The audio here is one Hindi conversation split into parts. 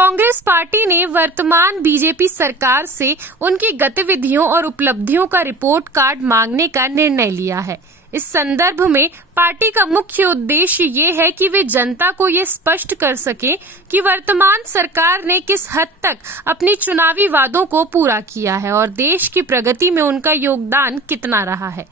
कांग्रेस पार्टी ने वर्तमान बीजेपी सरकार से उनकी गतिविधियों और उपलब्धियों का रिपोर्ट कार्ड मांगने का निर्णय लिया है। इस संदर्भ में पार्टी का मुख्य उद्देश्य ये है कि वे जनता को ये स्पष्ट कर सके कि वर्तमान सरकार ने किस हद तक अपनी चुनावी वादों को पूरा किया है और देश की प्रगति में उनका योगदान कितना रहा है।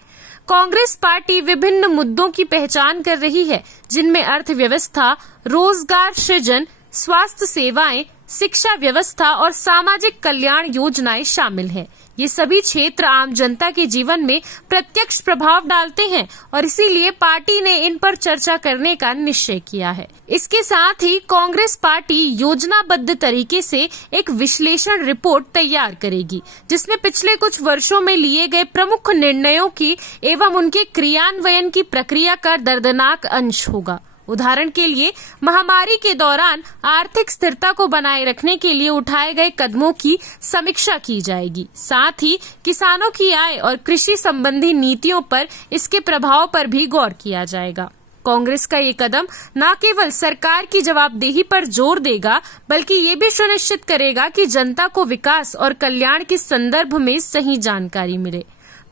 कांग्रेस पार्टी विभिन्न मुद्दों की पहचान कर रही है, जिनमें अर्थव्यवस्था, रोजगार सृजन, स्वास्थ्य सेवाएं, शिक्षा व्यवस्था और सामाजिक कल्याण योजनाएं शामिल हैं। ये सभी क्षेत्र आम जनता के जीवन में प्रत्यक्ष प्रभाव डालते हैं और इसीलिए पार्टी ने इन पर चर्चा करने का निश्चय किया है। इसके साथ ही कांग्रेस पार्टी योजनाबद्ध तरीके से एक विश्लेषण रिपोर्ट तैयार करेगी, जिसमें पिछले कुछ वर्षों में लिए गए प्रमुख निर्णयों की एवं उनके क्रियान्वयन की प्रक्रिया का दर्दनाक अंश होगा। उदाहरण के लिए महामारी के दौरान आर्थिक स्थिरता को बनाए रखने के लिए उठाए गए कदमों की समीक्षा की जाएगी। साथ ही किसानों की आय और कृषि संबंधी नीतियों पर इसके प्रभाव पर भी गौर किया जाएगा। कांग्रेस का ये कदम न केवल सरकार की जवाबदेही पर जोर देगा, बल्कि ये भी सुनिश्चित करेगा कि जनता को विकास और कल्याण के संदर्भ में सही जानकारी मिले।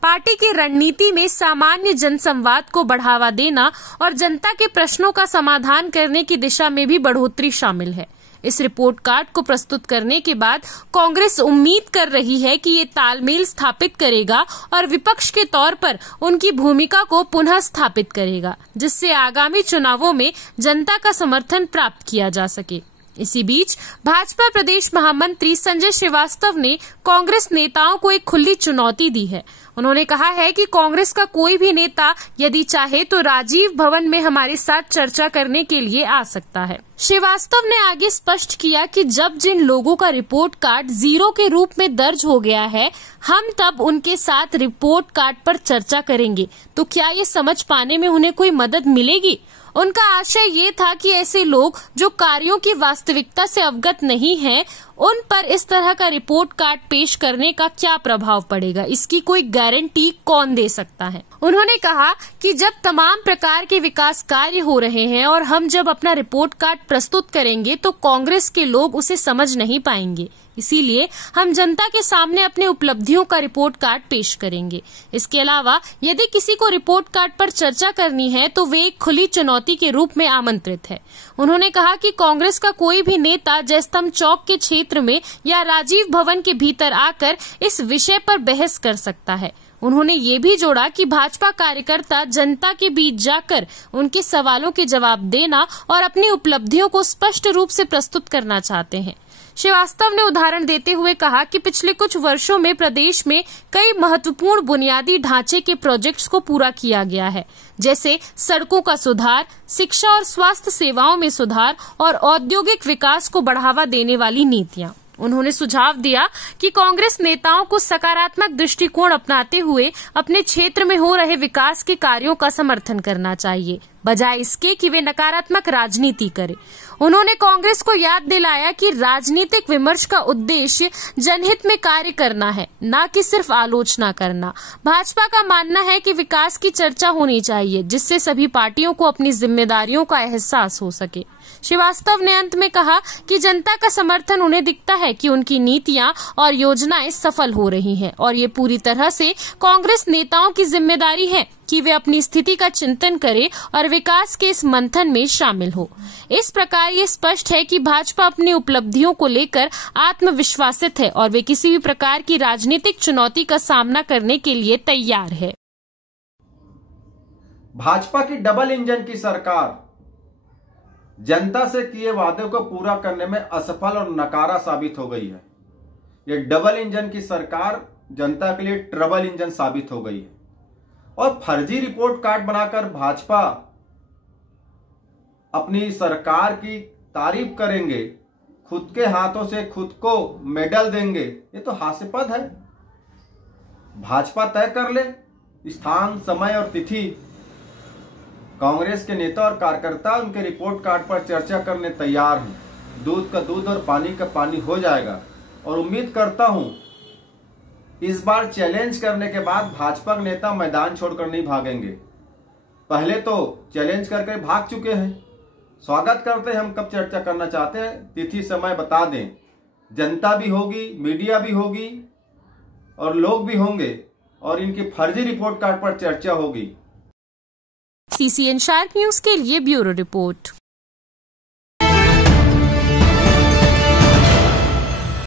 पार्टी की रणनीति में सामान्य जनसंवाद को बढ़ावा देना और जनता के प्रश्नों का समाधान करने की दिशा में भी बढ़ोतरी शामिल है। इस रिपोर्ट कार्ड को प्रस्तुत करने के बाद कांग्रेस उम्मीद कर रही है कि ये तालमेल स्थापित करेगा और विपक्ष के तौर पर उनकी भूमिका को पुनः स्थापित करेगा, जिससे आगामी चुनावों में जनता का समर्थन प्राप्त किया जा सके। इसी बीच भाजपा प्रदेश महामंत्री संजय श्रीवास्तव ने कांग्रेस नेताओं को एक खुली चुनौती दी है। उन्होंने कहा है कि कांग्रेस का कोई भी नेता यदि चाहे तो राजीव भवन में हमारे साथ चर्चा करने के लिए आ सकता है। श्रीवास्तव ने आगे स्पष्ट किया कि जब जिन लोगों का रिपोर्ट कार्ड 0 के रूप में दर्ज हो गया है, हम तब उनके साथ रिपोर्ट कार्ड पर चर्चा करेंगे। तो क्या ये समझ पाने में उन्हें कोई मदद मिलेगी? उनका आशय ये था कि ऐसे लोग जो कार्यों की वास्तविकता से अवगत नहीं हैं, उन पर इस तरह का रिपोर्ट कार्ड पेश करने का क्या प्रभाव पड़ेगा, इसकी कोई गारंटी कौन दे सकता है। उन्होंने कहा कि जब तमाम प्रकार के विकास कार्य हो रहे हैं और हम जब अपना रिपोर्ट कार्ड प्रस्तुत करेंगे तो कांग्रेस के लोग उसे समझ नहीं पाएंगे। इसीलिए हम जनता के सामने अपने उपलब्धियों का रिपोर्ट कार्ड पेश करेंगे। इसके अलावा यदि किसी को रिपोर्ट कार्ड पर चर्चा करनी है तो वे एक खुली चुनौती के रूप में आमंत्रित है। उन्होंने कहा कि कांग्रेस का कोई भी नेता जयस्तंभ चौक के क्षेत्र में या राजीव भवन के भीतर आकर इस विषय पर बहस कर सकता है। उन्होंने ये भी जोड़ा कि भाजपा कार्यकर्ता जनता के बीच जाकर उनके सवालों के जवाब देना और अपनी उपलब्धियों को स्पष्ट रूप से प्रस्तुत करना चाहते हैं। श्रीवास्तव ने उदाहरण देते हुए कहा कि पिछले कुछ वर्षों में प्रदेश में कई महत्वपूर्ण बुनियादी ढांचे के प्रोजेक्ट्स को पूरा किया गया है, जैसे सड़कों का सुधार, शिक्षा और स्वास्थ्य सेवाओं में सुधार और औद्योगिक विकास को बढ़ावा देने वाली नीतियां। उन्होंने सुझाव दिया कि कांग्रेस नेताओं को सकारात्मक दृष्टिकोण अपनाते हुए अपने क्षेत्र में हो रहे विकास के कार्यों का समर्थन करना चाहिए, बजाय इसके कि वे नकारात्मक राजनीति करें। उन्होंने कांग्रेस को याद दिलाया कि राजनीतिक विमर्श का उद्देश्य जनहित में कार्य करना है, न कि सिर्फ आलोचना करना। भाजपा का मानना है कि विकास की चर्चा होनी चाहिए, जिससे सभी पार्टियों को अपनी जिम्मेदारियों का एहसास हो सके। श्रीवास्तव ने अंत में कहा कि जनता का समर्थन उन्हें दिखता है कि उनकी नीतियां और योजनाएं सफल हो रही हैं और ये पूरी तरह से कांग्रेस नेताओं की जिम्मेदारी है कि वे अपनी स्थिति का चिंतन करें और विकास के इस मंथन में शामिल हो। इस प्रकार ये स्पष्ट है कि भाजपा अपनी उपलब्धियों को लेकर आत्मविश्वासित है और वे किसी भी प्रकार की राजनीतिक चुनौती का सामना करने के लिए तैयार है। भाजपा की डबल इंजन की सरकार जनता से किए वादों को पूरा करने में असफल और नकारा साबित हो गई है। ये डबल इंजन की सरकार जनता के लिए ट्रबल इंजन साबित हो गई है और फर्जी रिपोर्ट कार्ड बनाकर भाजपा अपनी सरकार की तारीफ करेंगे, खुद के हाथों से खुद को मेडल देंगे, ये तो हास्यास्पद है। भाजपा तय कर ले स्थान, समय और तिथि। कांग्रेस के नेता और कार्यकर्ता उनके रिपोर्ट कार्ड पर चर्चा करने तैयार हैं। दूध का दूध और पानी का पानी हो जाएगा और उम्मीद करता हूं इस बार चैलेंज करने के बाद भाजपा के नेता मैदान छोड़कर नहीं भागेंगे। पहले तो चैलेंज करके भाग चुके हैं, स्वागत करते हैं। हम कब चर्चा करना चाहते हैं, तिथि समय बता दें। जनता भी होगी, मीडिया भी होगी और लोग भी होंगे और इनकी फर्जी रिपोर्ट कार्ड पर चर्चा होगी। CCN शार्क न्यूज के लिए ब्यूरो रिपोर्ट।